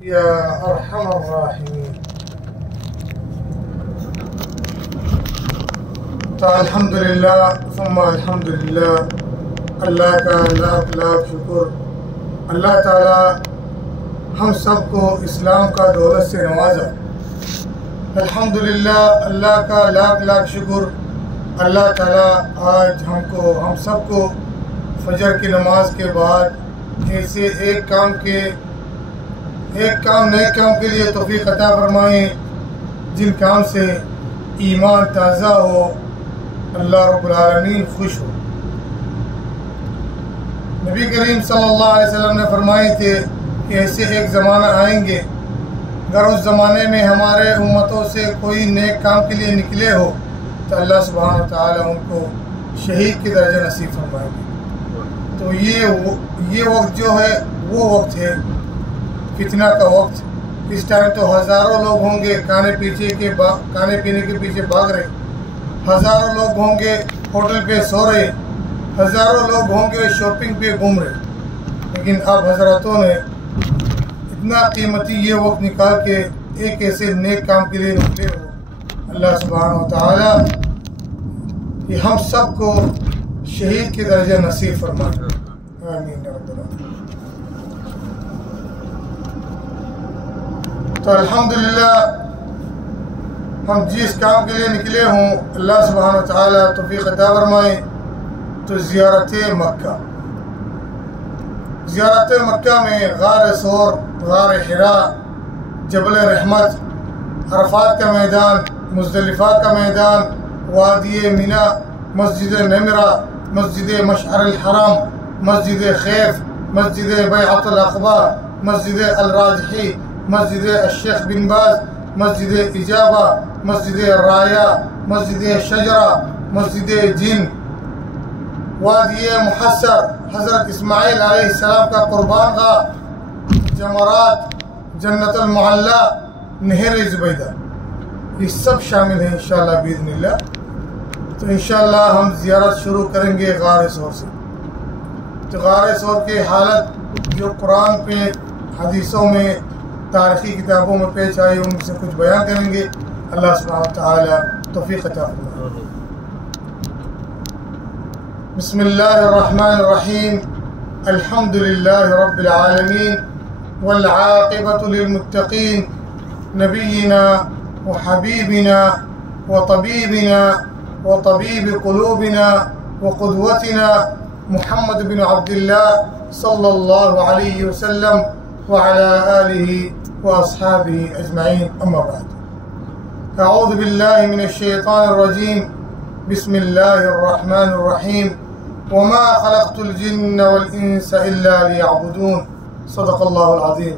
یا ارحم الراحمین۔ تو الحمدللہ ثم الحمدللہ، اللہ کا لاکھ لاکھ شکر۔ اللہ تعالی ہم سب کو اسلام کا دولت سے نوازا۔ الحمدللہ، اللہ کا لاکھ لاکھ شکر۔ اللہ تعالی آج ہم سب کو فجر کی نماز کے بعد ایسے ایک نئے کام کے لیے توفیق عطا فرمائیں جن کام سے ایمان تازہ ہو، اللہ رب العالمین خوش ہو۔ نبی کریم صلی اللہ علیہ وسلم نے فرمائے تھے کہ ایسے ایک زمانہ آئیں گے، اگر اس زمانے میں ہمارے امتوں سے کوئی نیک کام کے لیے نکلے ہو تو اللہ سبحانہ وتعالی ان کو شہید کی درجہ نصیب فرمائیں گے۔ تو یہ وقت جو ہے وہ وقت ہے فتنہ کا وقت۔ اس ٹائم تو ہزاروں لوگ ہوں گے کھانے پینے کے پیچھے بھاگ رہے، ہزاروں لوگ ہوں گے ہوٹل پہ سو رہے، ہزاروں لوگ ہوں گے شاپنگ پہ گھوم رہے، لیکن اب حضراتوں نے اتنا قیمتی یہ وقت نکال کے ایک ایسے نیک کام کے لیے نکلے ہو۔ اللہ سبحانہ وتعالی یہ ہم سب کو شہید کی درجہ نصیب فرمائے، آمین رب العالمین۔ تو الحمدللہ ہم جس کام کے لیے نکلے ہوں اللہ سبحانہ وتعالی توفیق عطا فرمائے۔ تو زیارت مکہ میں غار ثور، غار حراء، جبل رحمت، عرفات کا میدان، مزدلفہ کا میدان، وادی مینا، مسجد نمرہ، مسجد مشعر الحرام، مسجد خیف، مسجد بیعۃ العقبہ، مسجد الراجحی، مسجد الشیخ بن باز، مسجد اجابہ، مسجد رایا، مسجد شجرہ، مسجد جن، وادی محصر، حضرت اسماعیل علیہ السلام کا قربان گاہ، جمرات، جنت المعلیٰ، نہر زبیدہ، یہ سب شامل ہیں انشاءاللہ باذن اللہ۔ تو انشاءاللہ ہم زیارت شروع کریں گے غار ثور سے۔ تو غار ثور کی حالت جو قرآن پہ، حدیثوں میں، تاریخی کتابوں میں پیش آئی ان سے کچھ بیان کریں گے۔ اللہ سبحانہ وتعالی توفیق عطا فرمائے۔ بسم اللہ الرحمن الرحیم، الحمد للہ رب العالمین والعاقبۃ للمتقین، نبینا وحبیبنا وطبیبنا وطبیب قلوبنا وقدوتنا محمد بن عبد اللہ صلی اللہ علیہ وسلم وعلى آلہ واصحابہ اجمعین، اما بعد۔ اعوذ باللہ من الشیطان الرجیم، بسم اللہ الرحمن الرحیم، وما خلقت الجن والانس الا ليعبدون، صدق اللہ العظیم۔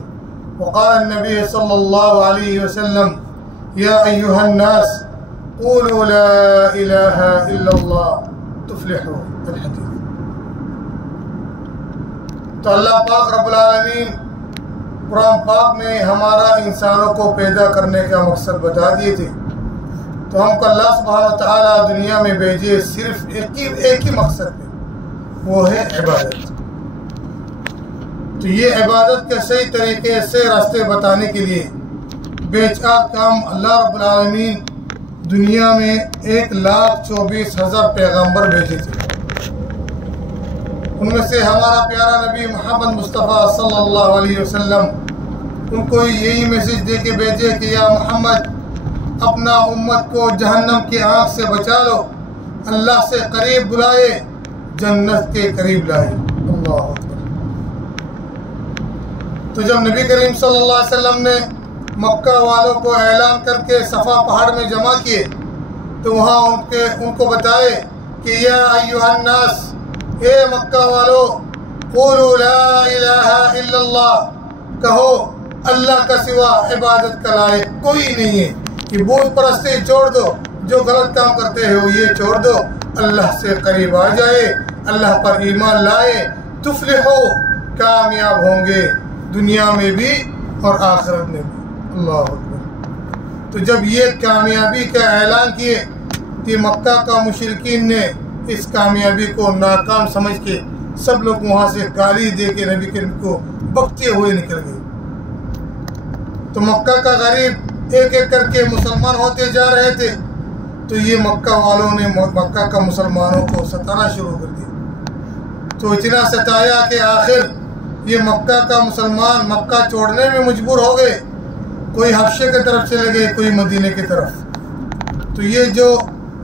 وقال النبی صلی اللہ علیہ وسلم، یا ایہا الناس قولوا لا الہ الا اللہ تفلحوا، الحدیث۔ تو اللہ پاک رب العالمین قرآن پاک میں ہمارا انسانوں کو پیدا کرنے کا مقصد بتا دیے تھے۔ تو ہم کو اللہ سبحانہ وتعالی دنیا میں بھیجے صرف ایک ہی مقصد ہے، وہ ہے عبادت۔ تو یہ عبادت کے صحیح طریقے سے راستے بتانے کے لیے بے چار کام اللہ رب العالمین دنیا میں 1,24,000 پیغمبر بھیجے تھے۔ ان میں سے ہمارا پیارا نبی محمد مصطفیٰ صلی اللہ علیہ وسلم، ان کو یہی میسج دے کے بھیجے کہ یا محمد، اپنا امت کو جہنم کی آنکھ سے بچا لو، اللہ سے قریب بلائے، جنت کے قریب لائے۔ اللہ اکبر۔ تو جب نبی کریم صلی اللہ علیہ وسلم نے مکہ والوں کو اعلان کر کے صفا پہاڑ میں جمع کیے تو وہاں ان کو بتائے کہ یا ایھا الناس، اے مکہ والو، قولوا لا الہ الا اللہ، کہو اللہ کا سوا عبادت کا لائق کوئی نہیں ہے، کہ بت پرستی چھوڑ دو، جو غلط کام کرتے ہو یہ چھوڑ دو، اللہ سے قریب آ جائے، اللہ پر ایمان لائے، تفلحو، کامیاب ہوں گے دنیا میں بھی اور آخرت میں بھی۔ اللہ اکبر۔ تو جب یہ کامیابی کا اعلان کیے کہ مکہ کا مشرکین نے اس کامیابی کو ناکام سمجھ کے سب لوگ وہاں سے گالی دے کے نبی کریم کو بکتے ہوئے نکل گئے۔ تو مکہ کا غریب ایک ایک کر کے مسلمان ہوتے جا رہے تھے، تو یہ مکہ والوں نے مکہ کا مسلمانوں کو ستانا شروع کر دیا۔ تو اتنا ستایا کہ آخر یہ مکہ کا مسلمان مکہ چھوڑنے میں مجبور ہو گئے، کوئی حبشے کی طرف چلے گئے، کوئی مدینے کی طرف۔ تو یہ جو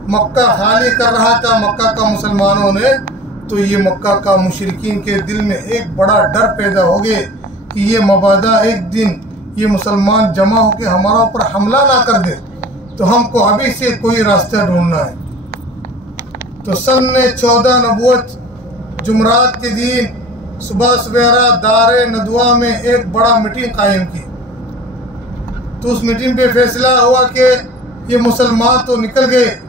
مکہ خالی کر رہا تھا مکہ کا مسلمانوں نے، تو یہ مکہ کا مشرکین کے دل میں ایک بڑا ڈر پیدا ہو گئے کہ یہ مبادا ایک دن یہ مسلمان جمع ہو کے ہمارا اوپر حملہ نہ کر دے، تو ہم کو ابھی سے کوئی راستہ ڈھونڈنا ہے۔ تو سن 14 نبوت جمعرات کے دن صبح سویرا دار ندوہ میں ایک بڑا میٹنگ قائم کی۔ تو اس میٹنگ پہ فیصلہ ہوا کہ یہ مسلمان تو نکل گئے،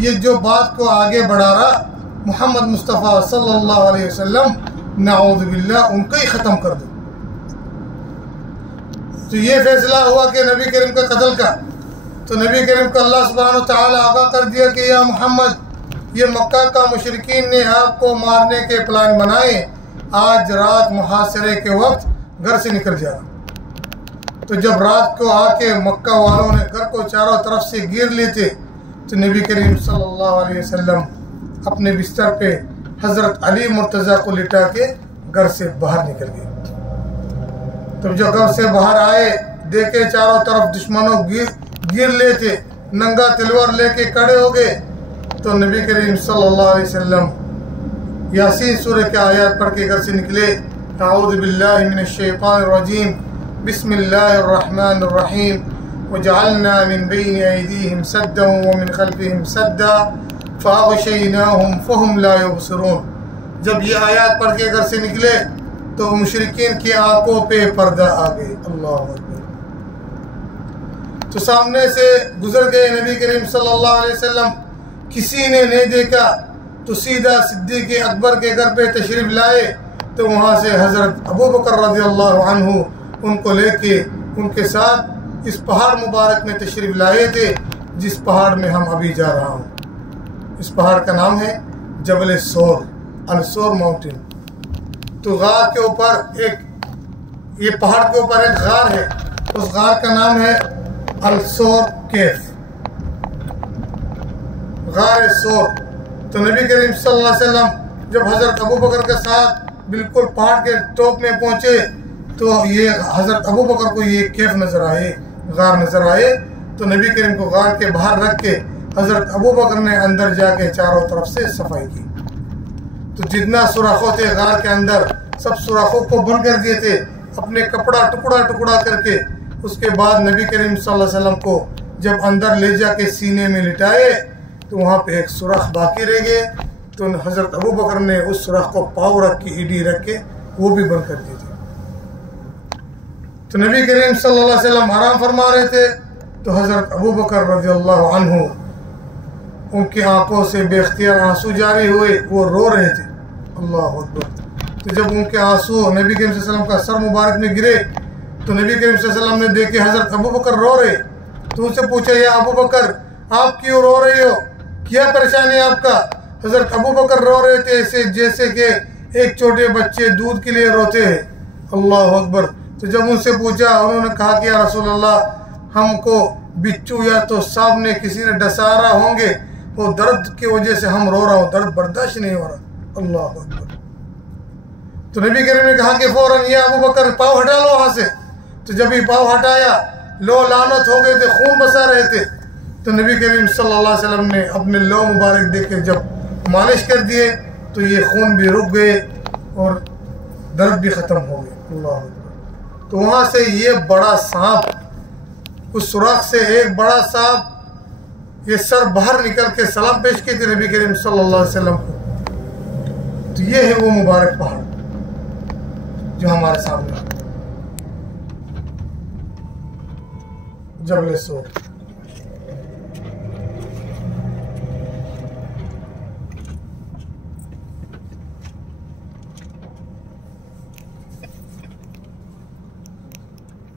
یہ جو بات کو آگے بڑھا رہا محمد مصطفیٰ صلی اللہ علیہ وسلم، نعوذ باللہ ان کو ہی ختم کر دو۔ تو یہ فیصلہ ہوا کہ نبی کریم کا قتل کا۔ تو نبی کریم کو اللہ سبحانہ و تعالیٰ آگاہ کر دیا کہ یا محمد، یہ مکہ کا مشرکین نے آپ کو مارنے کے پلان بنائے، آج رات محاصرے کے وقت گھر سے نکل جانا۔ تو جب رات کو آ کے مکہ والوں نے گھر کو چاروں طرف سے گھیر لیتے، تو نبی کریم صلی اللہ علیہ وسلم اپنے بستر پہ حضرت علی مرتضیٰ کو لٹا کے گھر سے باہر نکل گئے۔ تو جو گھر سے باہر آئے، دیکھے چاروں طرف دشمنوں گھیر لیتے، ننگا تلوار لے کے کھڑے ہو گئے، تو نبی کریم صلی اللہ علیہ وسلم یاسین سورہ کے آیات پڑھ کے گھر سے نکلے۔ اعوذ باللہ من الشیطان الرجیم، بسم اللہ الرحمن الرحیم، وجعلنا من بین ایدیہم سدا ومن خلفہم سدا فاغشیناہم فہم لا یبصرون۔ جب یہ آیات پڑھ کے گھر سے نکلے تو مشرکین کی آنکھوں پہ پردہ آ گئے۔ اللہ اکبر۔ تو سامنے سے گزر گئے نبی کریم صلی اللہ علیہ وسلم، کسی نے نہیں دیکھا، تو سیدھا صدیق اکبر کے گھر پہ تشریف لائے، تو وہاں سے حضرت ابو بکر رضی اللہ عنہ ان کو لے کے ان کے ساتھ اس پہاڑ مبارک میں تشریف لائے تھے، جس پہاڑ میں ہم ابھی جا رہا ہوں۔ اس پہاڑ کا نام ہے جبل سور، السور ماؤنٹین۔ تو غار کے اوپر یہ پہاڑ کے اوپر ایک غار ہے، اس غار کا نام ہے السور کیف، غار سور۔ تو نبی کریم صلی اللہ علیہ وسلم جب حضرت ابو بکر کے ساتھ بالکل پہاڑ کے ٹاپ میں پہنچے، تو یہ حضرت ابو بکر کو یہ کیف نظر آئے، غار نظر آئے، تو نبی کریم کو غار کے باہر رکھ کے حضرت ابو بکر نے اندر جا کے چاروں طرف سے صفائی کی۔ تو جتنا سوراخوں تھے غار کے اندر، سب سوراخوں کو بند کر دیے تھے، اپنے کپڑا ٹکڑا کر کے۔ اس کے بعد نبی کریم صلی اللہ علیہ وسلم کو جب اندر لے جا کے سینے میں لٹائے، تو وہاں پہ ایک سوراخ باقی رہ گئے، تو حضرت ابو بکر نے اس سوراخ کو پاؤں رکھ کے ایڈی رکھ کے وہ بھی بند کر دیے تھے۔ تو نبی کریم صلی اللہ علیہ وسلم آرام فرما رہے تھے، تو حضرت ابو بکر رضی اللہ عنہ ان کی آنکھوں سے بے اختیار آنسو جاری ہوئے، وہ رو رہے تھے۔ اللہ اکبر۔ تو جب ان کے آنسو نبی کریم صلی اللہ علیہ وسلم کا سر مبارک میں گرے، تو نبی کریم صلی اللہ علیہ وسلم نے دیکھے حضرت ابو بکر رو رہے، تو ان سے پوچھا یا ابو بکر آپ کیوں رو رہے ہو، کیا پریشانی ہے آپ کا؟ حضرت ابو بکر رو رہے تھے ایسے جیسے کہ ایک چھوٹے بچے دودھ کے لیے روتے ہیں۔ اللہ اکبر۔ تو جب ان سے پوچھا، انہوں نے کہا کہ یا رسول اللہ، ہم کو بچو یا تو سانپ نے کسی نے ڈسارا ہوں گے، وہ درد کی وجہ سے ہم رو رہا ہوں، درد برداشت نہیں ہو رہا۔ اللہ اکبر۔ تو نبی کریم نے کہا کہ فوراً یہ ابو بکر پاؤں ہٹا لو وہاں سے۔ تو جب یہ پاؤں ہٹایا، لو لعنت ہو گئے تھے، خون بسا رہے تھے، تو نبی کریم صلی اللہ علیہ وسلم نے اپنے لو مبارک دے کے جب مالش کر دیے، تو یہ خون بھی رک گئے اور درد بھی ختم ہو گئے۔ اللہ اکبر۔ تو وہاں سے یہ بڑا سانپ، اس سوراخ سے ایک بڑا سانپ یہ سر باہر نکل کے سلام پیش کی تھی نبی کریم صلی اللہ علیہ وسلم کو۔ تو یہ ہے وہ مبارک پہاڑ جو ہمارے سامنے جبل سور۔